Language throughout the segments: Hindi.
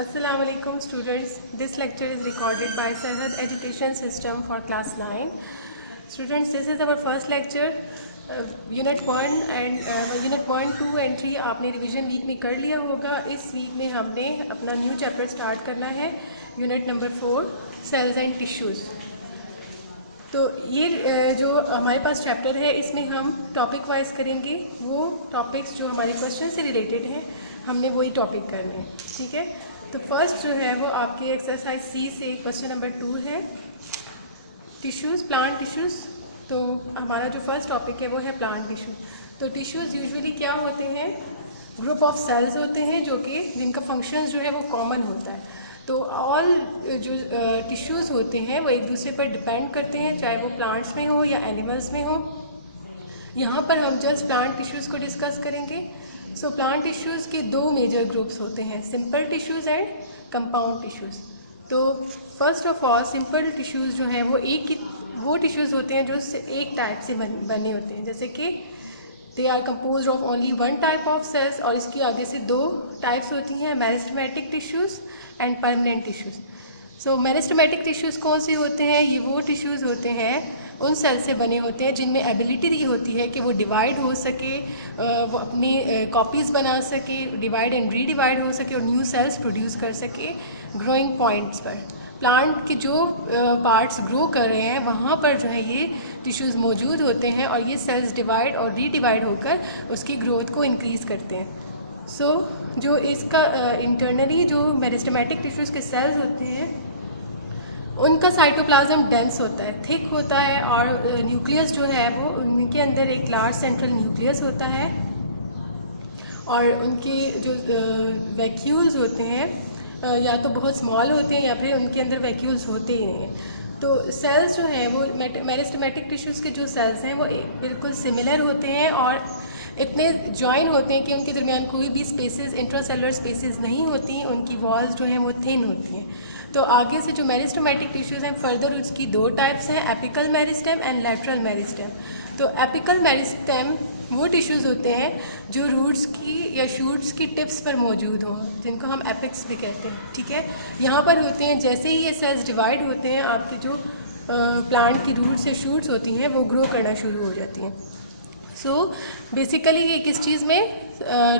Assalamu alaikum students. This lecture is recorded by Sarhad Education System for class 9. Students, this is our first lecture. Unit 1 and Unit 1, 2 and 3 आपने रिवीजन वीक में कर लिया होगा. इस वीक में हमने अपना न्यू चैप्टर स्टार्ट करना है. Unit number 4 cells and tissues. तो ये जो हमारे पास चैप्टर है इसमें हम टॉपिक वाइज करेंगे. वो टॉपिक्स जो हमारे क्वेश्चन से रिलेटेड हैं हमने वही टॉपिक करने हैं. ठीक है. तो फर्स्ट जो है वो आपके एक्सरसाइज सी से क्वेश्चन नंबर 2 है टिश्यूज़, प्लांट टिश्यूज़. तो हमारा जो फर्स्ट टॉपिक है वो है प्लांट टिश्यू. तो टिश्यूज़ यूजुअली क्या होते हैं, ग्रुप ऑफ सेल्स होते हैं जो कि जिनका फंक्शंस जो है वो कॉमन होता है. तो ऑल जो टिश्यूज़ होते हैं वो एक दूसरे पर डिपेंड करते हैं, चाहे वो प्लांट्स में हो या एनिमल्स में हो. यहाँ पर हम जस्ट प्लांट टिश्यूज़ को डिस्कस करेंगे. सो प्लांट टिश्यूज़ के दो मेजर ग्रुप्स होते हैं, simple tissues and compound tissues. तो first of all simple tissues जो हैं वो टिश्यूज़ होते हैं जो एक टाइप से बने होते हैं, जैसे कि they are compose of only one type of cells. और इसकी आगे से दो टाइप्स होती हैं, meristematic tissues and permanent tissues. So meristematic tissues कौन से होते हैं, ये वो टिश्यूज़ होते हैं उन सेल से बने होते हैं जिनमें एबिलिटी दी होती है कि वो डिवाइड हो सके, वो अपनी कॉपीज़ बना सके, डिवाइड एंड रीडिवाइड हो सके और न्यू सेल्स प्रोड्यूस कर सके ग्रोइंग पॉइंट्स पर. प्लांट के जो पार्ट्स ग्रो कर रहे हैं वहाँ पर जो है ये टिश्यूज़ मौजूद होते हैं और ये सेल्स डिवाइड और रीडिवाइड होकर उसकी ग्रोथ को इंक्रीज़ करते हैं. सो जो इसका इंटरनली जो मेरिस्टेमेटिक टिश्यूज़ के सेल्स होते हैं उनका साइटोप्लाज्म डेंस होता है, थिक होता है और न्यूक्लियस जो है वो उनके अंदर एक लार्ज सेंट्रल न्यूक्लियस होता है और उनके जो वैक्यूल्स होते हैं या तो बहुत स्मॉल होते हैं या फिर उनके अंदर वैक्यूल्स होते ही नहीं. तो सेल्स जो हैं वो मेरिस्टेमेटिक टिश्यूज़ के जो सेल्स हैं वो बिल्कुल सिमिलर होते हैं और इतने जॉइन होते हैं कि उनके दरमियान कोई भी स्पेसेस, इंट्रासेलुलर स्पेसेस नहीं होती. उनकी वॉल्स जो हैं वो थिन होती हैं. तो आगे से जो मेरिस्टेमेटिक टिश्यूज़ हैं फर्दर उसकी दो टाइप्स हैं, apical meristem and lateral meristem. तो एपिकल मेरिस्टेम वो टिश्यूज़ होते हैं जो रूट्स की या शूट्स की टिप्स पर मौजूद हों, जिनको हम एपिक्स भी कहते हैं. ठीक है. यहाँ पर होते हैं जैसे ही ये सेल्स डिवाइड होते हैं आपके जो प्लांट की रूट्स या शूट्स होती हैं वो ग्रो करना शुरू हो जाती हैं. सो बेसिकली ये किस चीज़ में,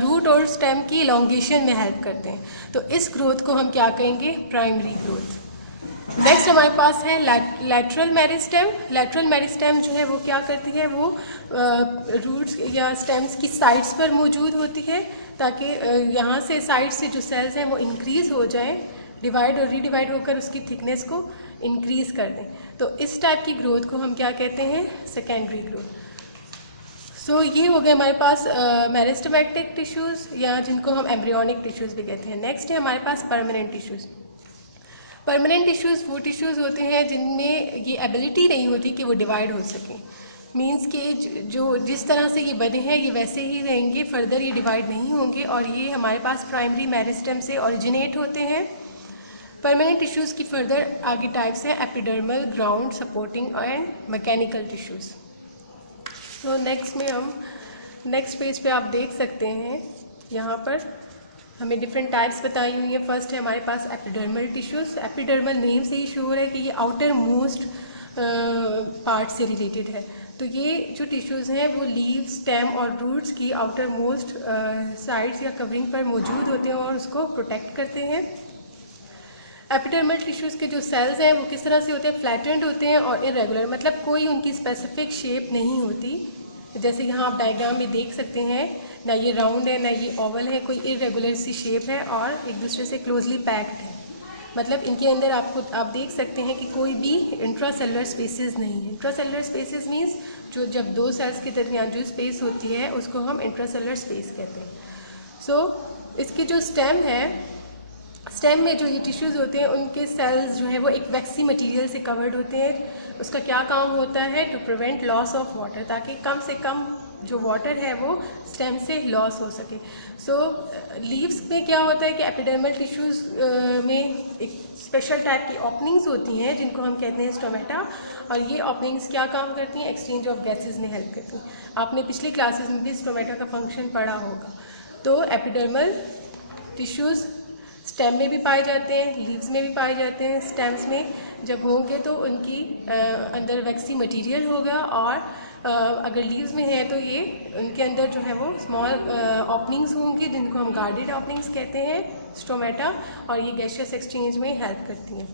रूट और स्टेम की इलोंगेशन में हेल्प करते हैं. तो इस ग्रोथ को हम क्या कहेंगे, प्राइमरी ग्रोथ. नेक्स्ट हमारे पास है लैटरल मेरिस्टेम. लैटरल मेरिस्टेम जो है वो क्या करती है, वो रूट्स या स्टेम्स की साइड्स पर मौजूद होती है ताकि यहाँ से साइड से जो सेल्स हैं वो इंक्रीज़ हो जाएं, डिवाइड और रीडिवाइड होकर उसकी थिकनेस को इंक्रीज़ कर दें. तो इस टाइप की ग्रोथ को हम क्या कहते हैं, सेकेंडरी ग्रोथ. सो ये हो गए हमारे पास मेरिस्टेमेटिक टिश्यूज़ या जिनको हम एम्ब्रियोनिक टिश्यूज़ भी कहते हैं. नेक्स्ट है हमारे पास परमानेंट टिश्यूज़. परमानेंट टिश्यूज़ वो टिश्यूज़ होते हैं जिनमें ये एबिलिटी नहीं होती कि वो डिवाइड हो सकें. मींस कि जो जिस तरह से ये बने हैं ये वैसे ही रहेंगे, फर्दर ये डिवाइड नहीं होंगे और ये हमारे पास प्राइमरी मेरिस्टेम से ओरिजिनेट होते हैं. परमानेंट टिश्यूज़ की फर्दर आगे टाइप्स हैं epidermal, ground, supporting and mechanical tissues. तो नेक्स्ट में हम नेक्स्ट पेज पे आप देख सकते हैं यहाँ पर हमें डिफरेंट टाइप्स बताई हुई हैं. फर्स्ट है हमारे पास एपिडर्मल टिश्यूज़. एपिडर्मल नेम से ही श्योर है कि ये आउटर मोस्ट पार्ट से रिलेटेड है. तो ये जो टिश्यूज़ हैं वो लीव, स्टेम और रूट्स की आउटर मोस्ट साइड्स या कवरिंग पर मौजूद होते हैं और उसको प्रोटेक्ट करते हैं. एपिडर्मल टिश्यूज़ के जो सेल्स हैं वो किस तरह से होते हैं, फ्लैटेंड होते हैं और इरेगुलर, मतलब कोई उनकी स्पेसिफिक शेप नहीं होती. जैसे यहाँ आप डायग्राम में देख सकते हैं, ना ये राउंड है ना ये ओवल है, कोई इरेगुलर सी शेप है और एक दूसरे से क्लोजली पैक्ड है. मतलब इनके अंदर आप देख सकते हैं कि कोई भी इंट्रासेलुलर स्पेसेस नहीं है. इंट्रासेलुलर स्पेसेस मीन्स जो जब दो सेल्स के दरमियान जो स्पेस होती है उसको हम इंट्रासेलुलर स्पेस कहते हैं. सो इसकी जो स्टेम है, स्टेम में जो ये टिश्यूज़ होते हैं उनके सेल्स जो हैं वो एक वैक्सी मटेरियल से कवर्ड होते हैं. उसका क्या काम होता है, to prevent loss of water, ताकि कम से कम जो वाटर है वो स्टेम से लॉस हो सके. सो लीव्स में क्या होता है कि एपिडर्मल टिश्यूज़ में एक स्पेशल टाइप की ओपनिंग्स होती हैं जिनको हम कहते हैं स्टोमेटा. और ये ओपनिंग्स क्या काम करती हैं, एक्सचेंज ऑफ गैसेज में हेल्प करती हैं. आपने पिछली क्लासेस में भी स्टोमेटा का फंक्शन पढ़ा होगा. तो एपिडर्मल टिश्यूज़ स्टेम में भी पाए जाते हैं, लीव्स में भी पाए जाते हैं। स्टेम्स में जब होंगे तो उनकी अंदर वैक्सी मटेरियल होगा, और अगर लीव्स में है तो ये उनके अंदर जो है वो स्मॉल ओपनिंग्स होंगी जिनको हम गार्डेड ओपनिंग्स कहते हैं, स्टोमेटा, और ये गैसियस एक्सचेंज में हेल्प करती हैं।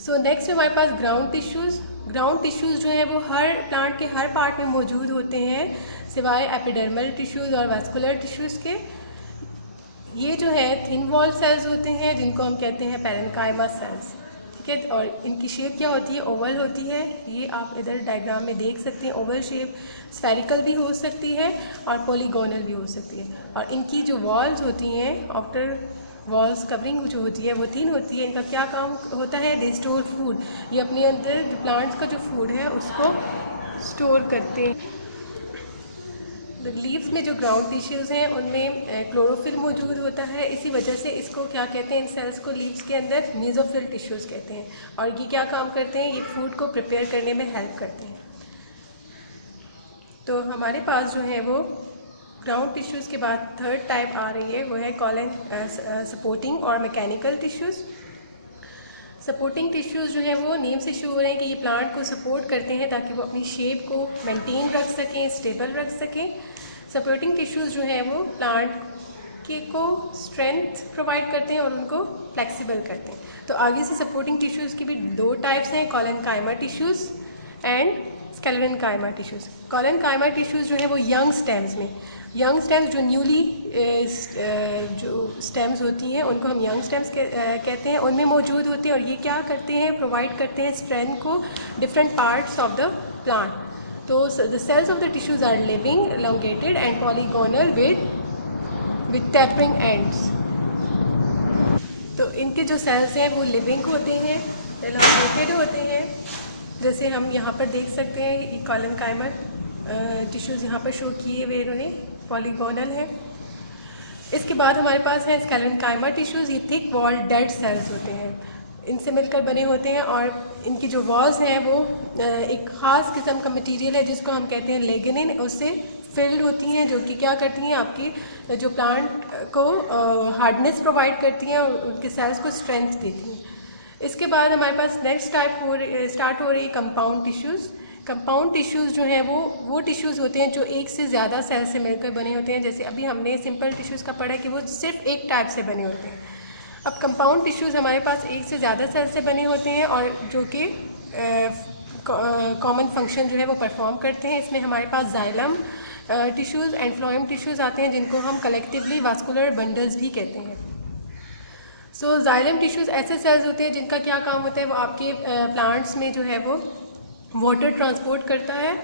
सो नेक्स्ट हमारे पास ग्राउंड टिश्यूज़। ग्राउंड टिश्यूज़ जो है वो हर प्लांट के हर पार्ट में मौजूद होते हैं सिवाय एपिडर्मल टिश्यूज़ और वास्कुलर टिश्यूज़ के। ये जो है थिन वॉल सेल्स होते हैं जिनको हम कहते हैं पैरेन्काइमा सेल्स, ठीक है। और इनकी शेप क्या होती है, ओवल होती है। ये आप इधर डायग्राम में देख सकते हैं, ओवल शेप, स्फेरिकल भी हो सकती है और पॉलीगोनल भी हो सकती है। और इनकी जो वॉल्स होती हैं, आउटर वॉल्स कवरिंग जो होती है वो थिन होती है। इनका क्या काम होता है, दे स्टोर फूड। ये अपने अंदर जो प्लांट्स का जो फूड है उसको स्टोर करते हैं। लीव्स में जो ग्राउंड टिश्यूज़ हैं उनमें क्लोरोफिल मौजूद होता है, इसी वजह से इसको क्या कहते हैं, इन सेल्स को लीव्स के अंदर मेसोफिल टिश्यूज़ कहते हैं। और ये क्या काम करते हैं, ये फूड को प्रिपेयर करने में हेल्प करते हैं। तो हमारे पास जो है वो ग्राउंड टिश्यूज़ के बाद थर्ड टाइप आ रही है, वो है कॉलन सपोर्टिंग और मैकेनिकल टिश्यूज़। सपोर्टिंग टिश्यूज़ जो है वो नेम से शो हो रहे हैं कि ये प्लांट को सपोर्ट करते हैं ताकि वो अपनी शेप को मेंटेन रख सकें, स्टेबल रख सकें। सपोर्टिंग टिश्यूज़ जो हैं वो प्लांट को स्ट्रेंथ प्रोवाइड करते हैं और उनको फ्लेक्सिबल करते हैं। तो आगे से सपोर्टिंग टिश्यूज़ की भी दो टाइप्स हैं, collenchyma tissues and sclerenchyma tissues. Collenchyma tissues जो है वो यंग स्टेम्स में, यंग स्टेम्स जो न्यूली जो स्टेम्स होती हैं उनको हम यंग स्टेम्स कहते हैं, उनमें मौजूद होते हैं। और ये क्या करते हैं, प्रोवाइड करते हैं स्ट्रेंथ को different parts of the plant. तो the cells of the tissues are living, elongated and polygonal with tapering ends. तो इनके जो सेल्स हैं वो लिविंग होते हैं, elongated होते हैं, जैसे हम यहाँ पर देख सकते हैं। ये कॉलनकाइमा टिश्यूज़ यहाँ पर शो किए हुए इन्होंने पॉलीगोनल है। इसके बाद हमारे पास है स्केलेरेनकाइमा टिश्यूज़। ये थिक वॉल डेड सेल्स होते हैं, इनसे मिलकर बने होते हैं। और इनकी जो वॉल्स हैं वो एक ख़ास किस्म का मटेरियल है जिसको हम कहते हैं लिग्निन, उससे फिल्ड होती हैं, जो कि क्या करती हैं, आपकी जो प्लांट को हार्डनेस प्रोवाइड करती हैं और उनके सेल्स को स्ट्रेंथ देती हैं। इसके बाद हमारे पास नेक्स्ट टाइप स्टार्ट हो रही है कंपाउंड टिश्यूज़। कंपाउंड टिश्यूज़ जो हैं वो टिश्यूज़ होते हैं जो एक से ज़्यादा सेल से मिलकर बने होते हैं। जैसे अभी हमने सिंपल टिश्यूज़ का पढ़ा कि वो सिर्फ एक टाइप से बने होते हैं। अब कंपाउंड टिश्यूज़ हमारे पास एक से ज़्यादा सेल से बने होते हैं और जो कि कॉमन फंक्शन जो है वो परफॉर्म करते हैं। इसमें हमारे पास xylem tissues and phloem tissues आते हैं जिनको हम कलेक्टिवली वास्कुलर बंडल्स भी कहते हैं। सो जाइलम टिश्यूज़ ऐसे सेल्स होते हैं जिनका क्या काम होता है, वो आपके प्लांट्स में जो है वो वाटर ट्रांसपोर्ट करता है।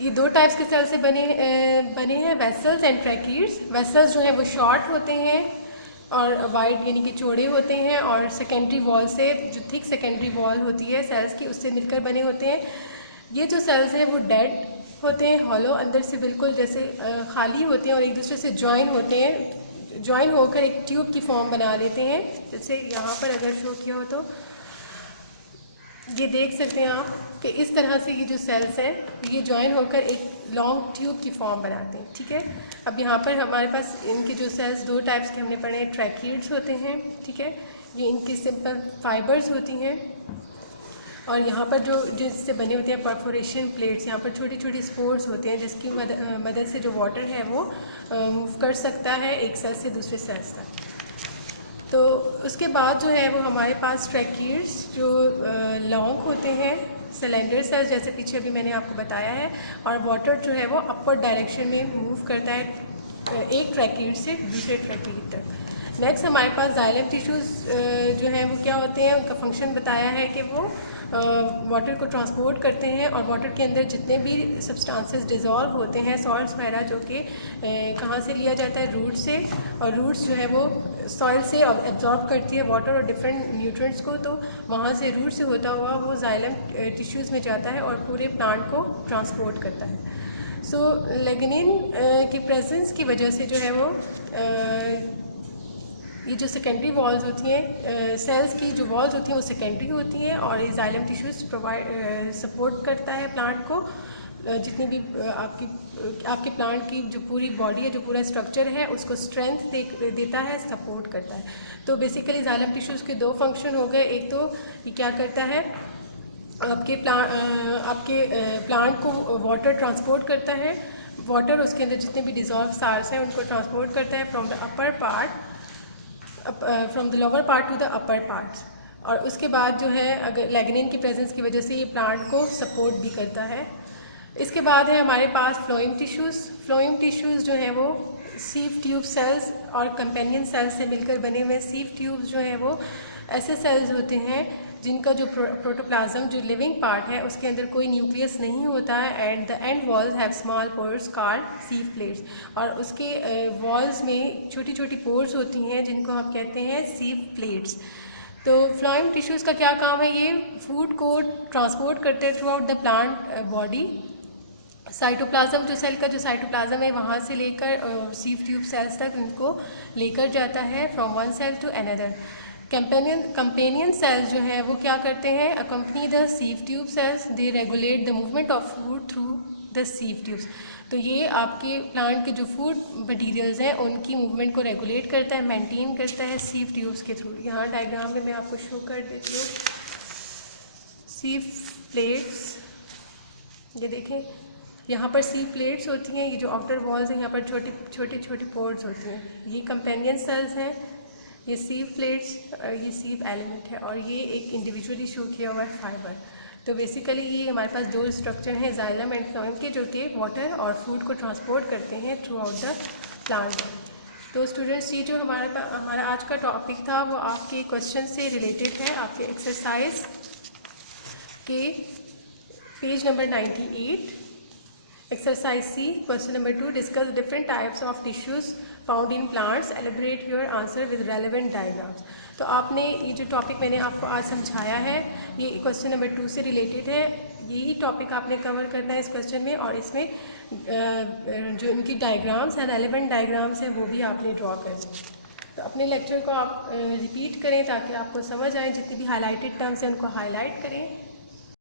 ये दो टाइप्स के सेल से बने हैं, वेसल्स एंड ट्रैकीड्स। वेसल्स जो हैं वो शॉर्ट होते हैं और वाइड यानी कि चौड़े होते हैं, और सेकेंडरी वॉल से जो थिक सेकेंडरी वॉल होती है सेल्स की उससे मिलकर बने होते हैं। ये जो सेल्स हैं वो डेड होते हैं, हॉलो, अंदर से बिल्कुल जैसे खाली होते हैं और एक दूसरे से ज्वाइन होते हैं, ज्वाइन होकर एक ट्यूब की फॉर्म बना लेते हैं। जैसे यहाँ पर अगर शो किया हो तो ये देख सकते हैं आप कि इस तरह से ये जो सेल्स हैं ये ज्वाइन होकर एक लॉन्ग ट्यूब की फॉर्म बनाते हैं, ठीक है। अब यहाँ पर हमारे पास इनके जो सेल्स दो टाइप्स के हमने पढ़े हैं, ट्रैकीड्स होते हैं, ठीक है। ये इनकी सिंपल फाइबर्स होती हैं और यहाँ पर जो जिससे बने होते हैं परफोरेशन प्लेट्स, यहाँ पर छोटी छोटी स्पोर्स होते हैं जिसकी मदद से जो वाटर है वो मूव कर सकता है एक सेल से दूसरे सेल्स तक। तो उसके बाद जो है वो हमारे पास ट्रैकीड्स जो लॉन्ग होते हैं, सिलेंडर सेल्स जैसे पीछे अभी मैंने आपको बताया है, और वाटर जो है वो अपवर्ड डायरेक्शन में मूव करता है एक ट्रैकीड से दूसरे ट्रैकीड तक। नेक्स्ट हमारे पास जाइलम टिश्यूज़ जो हैं वो क्या होते हैं, उनका फंक्शन बताया है कि वो वाटर को ट्रांसपोर्ट करते हैं और वाटर के अंदर जितने भी सब्सटेंसेस डिज़ोल्व होते हैं, सॉल्ट्स वगैरह, जो कि कहाँ से लिया जाता है, रूट से, और रूट्स जो है वो सॉइल से एब्जॉर्ब करती है वाटर और डिफरेंट न्यूट्रिएंट्स को, तो वहाँ से रूट से होता हुआ वो जाइलम टिश्यूज़ में जाता है और पूरे प्लांट को ट्रांसपोर्ट करता है। सो लिग्निन की प्रेजेंस की वजह से जो है वो ये जो सेकेंडरी वॉल्स होती हैं, सेल्स की जो वॉल्स होती हैं वो सेकेंडरी होती हैं और ये जाइलम टिश्यूज़ प्रोवाइड सपोर्ट करता है प्लांट को। जितनी भी आपके प्लांट की जो पूरी बॉडी है, जो पूरा स्ट्रक्चर है, उसको स्ट्रेंथ देता है, सपोर्ट करता है। तो बेसिकली जाइलम टिश्यूज़ के दो फंक्शन हो गए। एक तो ये क्या करता है, आपके प्लांट को वाटर ट्रांसपोर्ट करता है, वाटर उसके अंदर जितने भी डिज़ोल्व सार्स हैं उनको ट्रांसपोर्ट करता है from the upper part, from the lower part two the upper parts. और उसके बाद जो है, अगर लैग्निन की प्रेजेंस की वजह से ये प्लांट को सपोर्ट भी करता है। इसके बाद है हमारे पास फ्लोएम टिश्यूज़। फ्लोएम टिश्यूज़ जो हैं वो सीव ट्यूब सेल्स और कंपेनियन सेल्स से मिलकर बने हुए। सीव ट्यूब्स जो हैं वो ऐसे सेल्स होते हैं जिनका जो प्रोटोप्लाज्म, जो लिविंग पार्ट है, उसके अंदर कोई न्यूक्लियस नहीं होता है। And the end walls have small pores called sieve plates, और उसके वॉल्स में छोटी छोटी पोर्स होती हैं जिनको हम कहते हैं सीव प्लेट्स। तो फ्लोएम टिश्यूज़ का क्या काम है, ये फूड को ट्रांसपोर्ट करते हैं through out the plant body. Cytoplasm, जो सेल का जो साइटोप्लाज्म है, वहाँ से लेकर सीव ट्यूब सेल्स तक उनको लेकर जाता है from one cell to another. Companion cells जो हैं वो क्या करते हैं, accompany the sieve tube cells, they regulate the movement of food through the sieve tubes. तो ये आपके प्लांट के जो फूड मटेरियल्स हैं उनकी मूवमेंट को रेगुलेट करता है, मेंटेन करता है सीव ट्यूब्स के थ्रू। यहाँ डायग्राम में मैं आपको शो कर देती हूँ सीव प्लेट्स। ये देखें, यहाँ पर सीव प्लेट्स होती हैं, ये जो आउटर वॉल्स हैं यहाँ पर छोटी छोटी पोर्स होती हैं। ये कंपेनियन सेल्स हैं, ये सीव प्लेट्स, ये सीव एलिमेंट है, और ये एक इंडिविजुअली शो किया हुआ है फाइबर। तो बेसिकली ये हमारे पास दो स्ट्रक्चर हैं जाइलम एंड फ्लोएम के, जो कि वाटर और फूड को ट्रांसपोर्ट करते हैं थ्रू आउट द प्लांट। तो स्टूडेंट्स, ये जो हमारा आज का टॉपिक था वो आपके क्वेश्चन से रिलेटेड है। आपके एक्सरसाइज के page number 98, exercise C, question number 2, discuss different types of tissues found in plants, elaborate your answer with relevant diagrams. तो आपने ये जो टॉपिक मैंने आपको आज समझाया है, ये क्वेश्चन नंबर 2 से रिलेटेड है। यही टॉपिक आपने कवर करना है इस क्वेश्चन में, और इसमें जो इनकी डायग्राम्स हैं, रेलेवेंट डायग्राम्स हैं, वो भी आपने ड्रॉ करना है। तो अपने लेक्चर को आप रिपीट करें ताकि आपको समझ आए। जितनी भी हाईलाइटेड टर्म्स हैं उनको हाईलाइट करें।